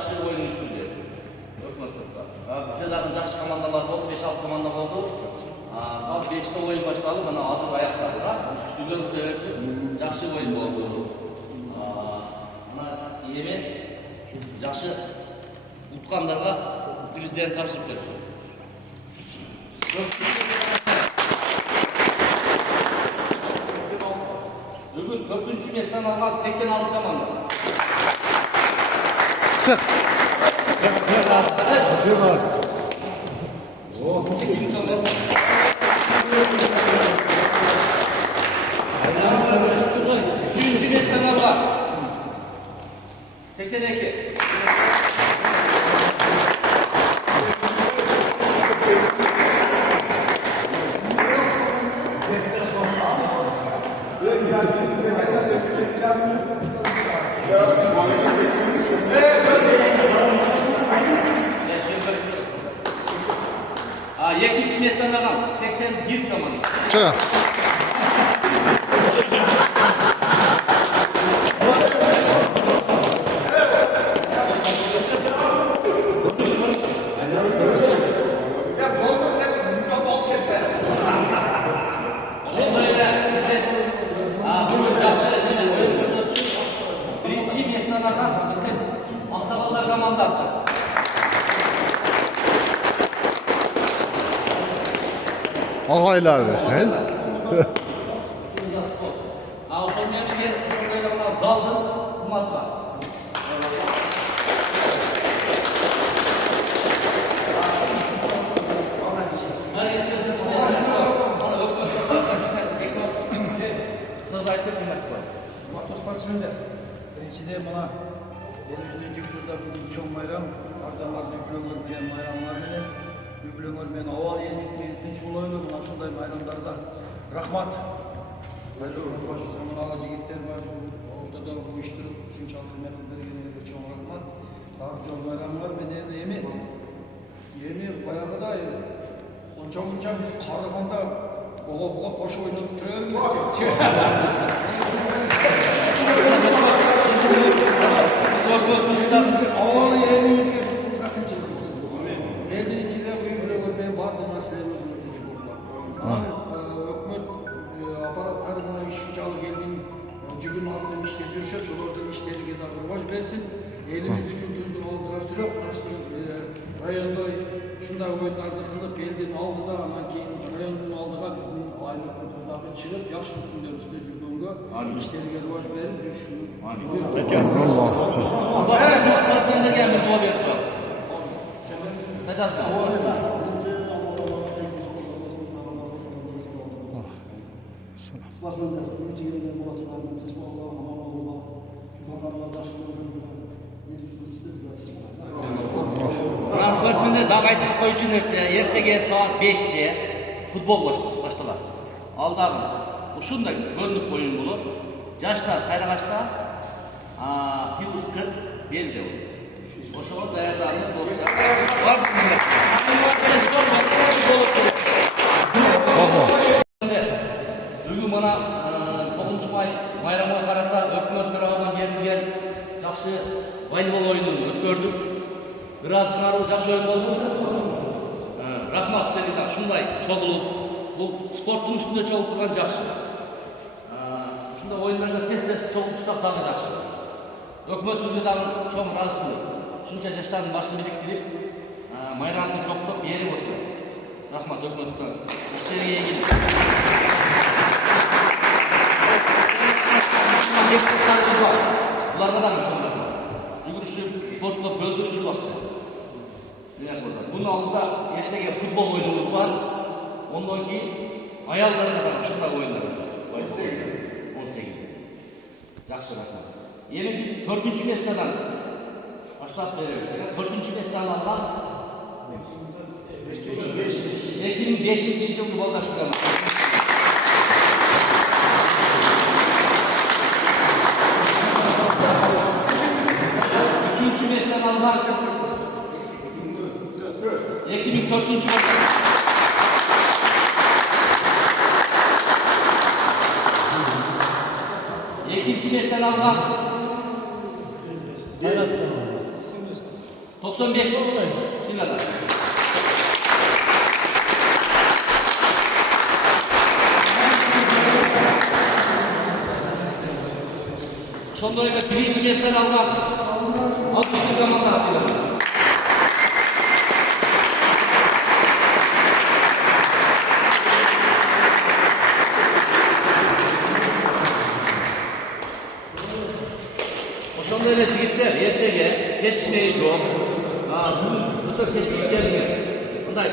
жақсы ойын үстінде. Өкмөт сызса. Бізде дағы жақсы командалар болды, 5-6 команда болды. Саат 5-те ойын башталып, мына азыр аяқтады. Күштілер өте жақсы ойын болды. Мына еме жақсы ұтқандарға президент тапсырып берсін. Бүгін 4-ші местен алған 86 командасы. Çık. Üçüncü mesleğine var. 82. Yetkinç mesleğine var. 81 komanda. Çık. Birinci mesleğine var. Aksakallar komandası. Ağaylar derseniz. Şundan bir şöyle ona zaldın, kumatla. Birinchide mana elimizde Cüktüz'de bugün çoğun bayram, ardalarını übülöngör bilen bayramlar bilen, übülöngör bilen aval yetişmeyi tinç bulaylı, buna şunday bayramlarda rahmat. Başı zaman ağacı gitler var, ortada uyuşturup, şunçal kıymetli belgelerinde çoğun rahmat. Daha çoğun bayramlar beden yeni bayağı da onca biz karıganda boğa koşu oynatıp duruyoruz. Havalı yerimizge zaten çıkıyoruz. Elin içinde büyüyle görmeye bardı meselelerimiz ötücü oldular. Hükümet aparatlarına iş çalı geldiğin cübün altın işleri görüşüyor. Şuradan işleri kadar baş versin. Elimizde cübünümüzü aldılar sürüyor. Rayonda şunda oyunlarda kılıp elden aldı da ama keyin rayonun aldığa bizim aynı kurtulduğu çıkıp yaxşı günler üstüne cürbünge işleriga rivoj berib yurishini. Sportmenler geldi bu haberdi. Sportmenler ülke yerine bulaşılarının seçme Allah'a aman olma. Sportmenler daha aytib qo'yuvchi narsa, ertaga soat 5'te futbol başlalar. Aldagı ушундай көрүнүп oyun болот. Жаштар кайрагачта плюс 40 белде болот. Ошого даярданып достар. Бүгүн мына 9-май байрамга карата өкмөт тарабынан берилген жакшы волейбол оюнун өткөрдүк. Бир аз сыңаруу жакшы оюн болду. Рахмат силерге ушундай чогулуп, бул спорттун үстүндө чогулуп турган жакшы. Ушундай оюндарда тез чогулуп турсак дагы жакшы. Өкмөтүбүзгө дагы чоң ыраазычылык. Ушунча жаштардын башын бириктирип, майрамды жоктоп берип отур. Рахмат өкмөткө. Иштериге ийгилик. Буларга дагы чоң рахмат. Жүгүрүшүп, спортко бөлдүрүшүп атышат. Bunun altında ertege futbol oyunumuz var. Ondan ki ayallara kadar şurada oyunlar. 18. Жақсы рахмат. Yeni biz 4. mesleğden başlayıp veriyoruz. 4. mesleğden alınan 2005 yılı bolda şurada. Üçüncü mesleğden alınan 2004 yılı. İkinci mesleğden alınan 95 Silahlar. Şondan öyle birinci mesleğini almak. Alkışlı zamanlar silahlar. Oşanda öyle çigitler, ertege, geçmeyi yok. Bu da geçip gelmiyor. Onday,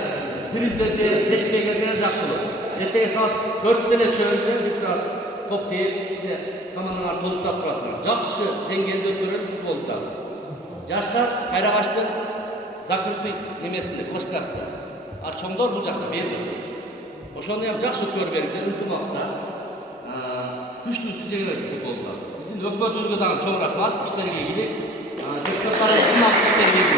turistlerde geçmeye gelsene жақшылық. Ertege saat 4'te çölde, bir saat top deyip, size kamanlar toluktap durasınlar. Жақшы dengelde ötürün futbolda. Жаштар Кайрағаштың закрытый немесінде, площадкасында. А чоңдор бұл жақта берді. Ошоны hem жақшы өткөрүп берипти, ынтымакта. Күчтүүсү жеңет футболда. Биздин өкмөтүбүзгө дагы чоң рахмат, иштерге ийгилик. Депутаттар ысынак иштерге ийгилик.